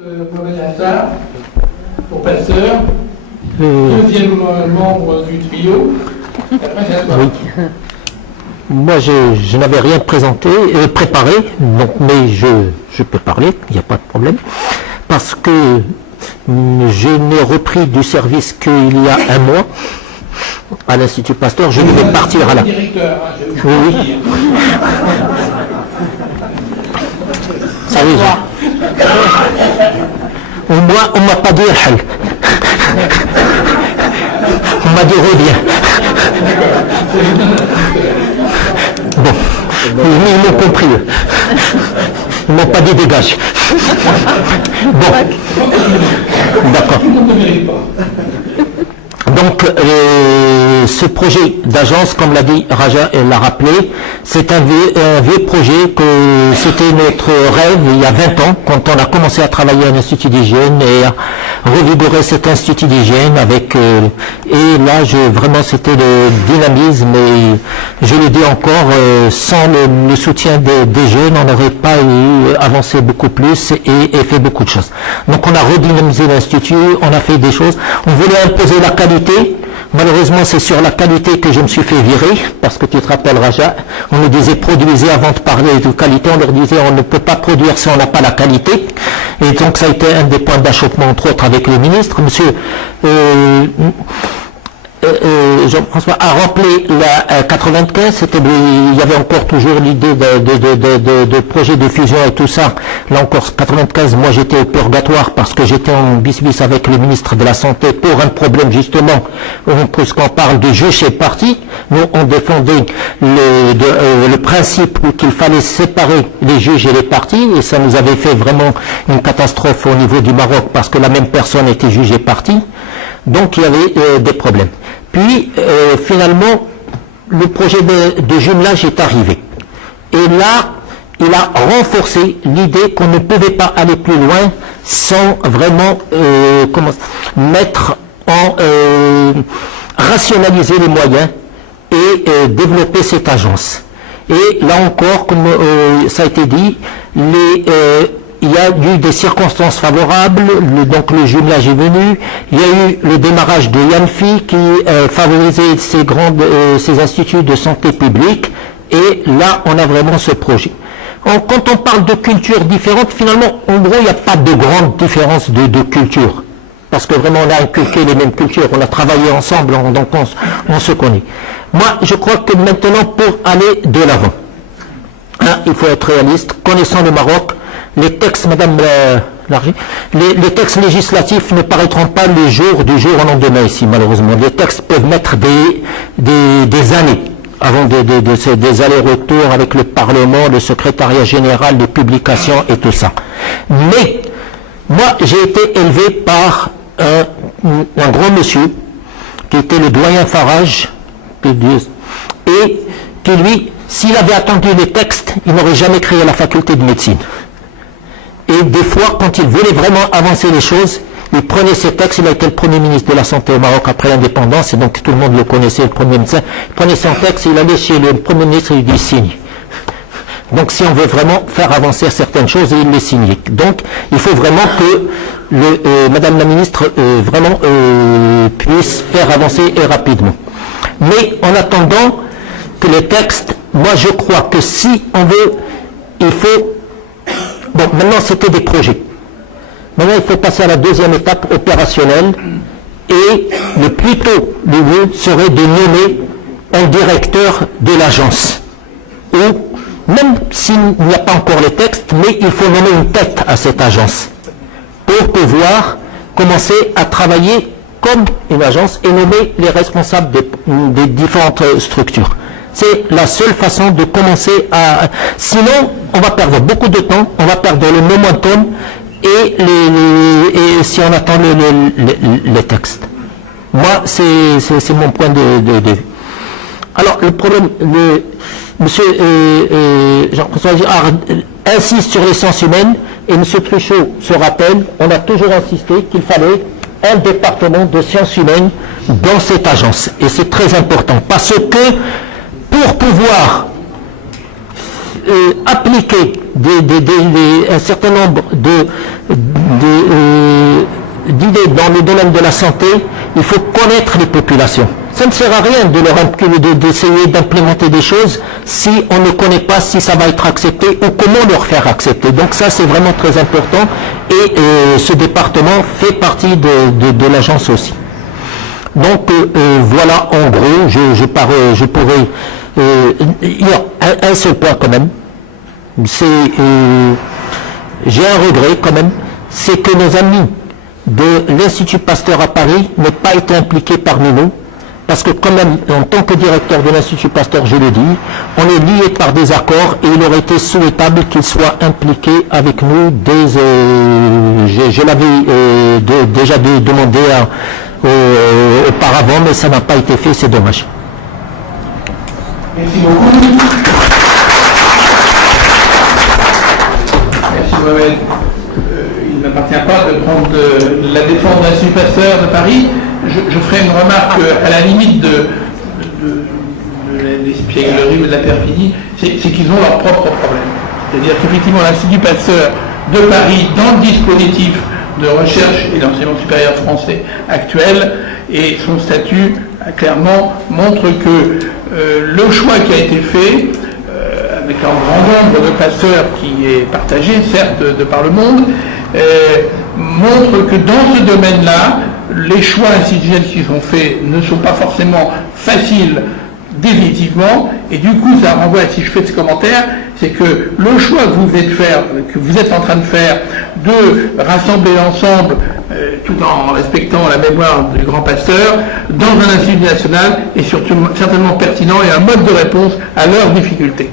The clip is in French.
Mohamed Hassan, professeur, deuxième membre du trio. Oui. Moi, je n'avais rien préparé, donc, mais je peux parler, il n'y a pas de problème, parce que je n'ai repris du service qu'il y a un mois à l'Institut Pasteur. Je devais partir à la... Oui. Ça y est, au moins, on ne m'a pas dit hal. On m'a dit reviens. Bon, ils m'ont compris. Ils m'ont pas dit dégage. Bon, d'accord. Donc, ce projet d'agence, comme l'a dit Raja et l'a rappelé, c'est un vieux projet que c'était notre rêve il y a 20 ans, quand on a commencé à travailler à l'Institut d'hygiène et à revigorer cet Institut d'hygiène avec... et là, vraiment, c'était le dynamisme et je le dis encore, sans le soutien des jeunes, on n'aurait pas avancé beaucoup plus et fait beaucoup de choses. Donc, on a redynamisé l'Institut, on a fait des choses, on voulait imposer la qualité. Malheureusement, c'est sur la qualité que je me suis fait virer, parce que tu te rappelles, Raja, on nous disait produisez avant de parler de qualité, on leur disait on ne peut pas produire si on n'a pas la qualité, et donc ça a été un des points d'achoppement, entre autres, avec le ministre. Monsieur Jean-François a rappelé la 95, il y avait encore toujours l'idée de projet de fusion et tout ça. Là encore, 95, moi j'étais au purgatoire parce que j'étais en bis-bis avec le ministre de la Santé pour un problème justement, puisqu'on parle de juge et parti. Nous, on défendait le principe qu'il fallait séparer les juges et les partis, et ça nous avait fait vraiment une catastrophe au niveau du Maroc parce que la même personne était juge et parti. Donc il y avait des problèmes. Puis finalement, le projet de jumelage est arrivé. Et là, il a renforcé l'idée qu'on ne pouvait pas aller plus loin sans vraiment mettre en rationaliser les moyens et développer cette agence. Et là encore, comme ça a été dit, il y a eu des circonstances favorables, donc le jumelage est venu, il y a eu le démarrage de Yanfi qui favorisait ces instituts de santé publique, et là on a vraiment ce projet. Quand on parle de cultures différentes, finalement, en gros, il n'y a pas de grande différence de culture, parce que vraiment on a inculqué les mêmes cultures, on a travaillé ensemble, donc on se connaît. Moi, je crois que maintenant, pour aller de l'avant, il faut être réaliste, connaissant le Maroc, les textes, Madame Largy, les textes législatifs ne paraîtront pas le jour du jour au lendemain ici, malheureusement. Les textes peuvent mettre des années avant des allers-retours avec le Parlement, le secrétariat général, les publications et tout ça. Mais, moi, j'ai été élevé par un grand monsieur qui était le doyen Farage, et qui, lui, s'il avait attendu les textes, il n'aurait jamais créé la faculté de médecine. Et des fois, quand il voulait vraiment avancer les choses, il prenait ses textes, il a été le premier ministre de la Santé au Maroc après l'indépendance, et donc tout le monde le connaissait, le premier médecin. Il prenait son texte, il allait chez le premier ministre et il lui signe. Donc si on veut vraiment faire avancer certaines choses, il les signait. Donc il faut vraiment que Madame la ministre vraiment puisse faire avancer rapidement. Mais en attendant que les textes, moi je crois que si on veut, il faut... Bon, maintenant c'était des projets. Maintenant il faut passer à la deuxième étape opérationnelle, et le plus tôt le mieux serait de nommer un directeur de l'agence. Ou, même s'il n'y a pas encore les textes, mais il faut nommer une tête à cette agence pour pouvoir commencer à travailler comme une agence et nommer les responsables des différentes structures. C'est la seule façon de commencer à... Sinon, on va perdre beaucoup de temps, on va perdre le momentum et si on attend les textes. Moi, c'est mon point de vue. Alors, le problème, monsieur Jean-François Girard insiste sur les sciences humaines, et monsieur Truchot se rappelle, on a toujours insisté qu'il fallait un département de sciences humaines dans cette agence. Et c'est très important, parce que pour pouvoir appliquer un certain nombre d'idées dans le domaine de la santé, il faut connaître les populations. Ça ne sert à rien d'essayer d'implémenter des choses si on ne connaît pas si ça va être accepté ou comment leur faire accepter. Donc ça, c'est vraiment très important et ce département fait partie de l'agence aussi. Donc voilà, en gros, je pourrais... il y a un seul point quand même. J'ai un regret quand même, c'est que nos amis de l'Institut Pasteur à Paris n'aient pas été impliqués parmi nous. Parce que quand même, en tant que directeur de l'Institut Pasteur, je le dis, on est lié par des accords et il aurait été souhaitable qu'ils soient impliqués avec nous. Je l'avais déjà demandé auparavant, mais ça n'a pas été fait, c'est dommage. Merci beaucoup. Merci Mohamed. Il ne m'appartient pas de prendre la défense de l'Institut Pasteur de Paris. Je ferai une remarque à la limite de l'espièglerie ou de la perfidie, c'est qu'ils ont leurs propres problèmes. C'est-à-dire qu'effectivement l'Institut Pasteur de Paris, dans le dispositif de recherche et d'enseignement supérieur français actuel, et son statut clairement montre que le choix qui a été fait, avec un grand nombre de pasteurs qui est partagé, certes, de par le monde, montre que dans ce domaine-là, les choix institutionnels qui sont faits ne sont pas forcément faciles définitivement, et du coup ça renvoie, si je fais ce commentaire, c'est que le choix que vous êtes en train de faire, de rassembler l'ensemble, tout en respectant la mémoire du grand pasteur, dans un institut national, est certainement pertinent et un mode de réponse à leurs difficultés.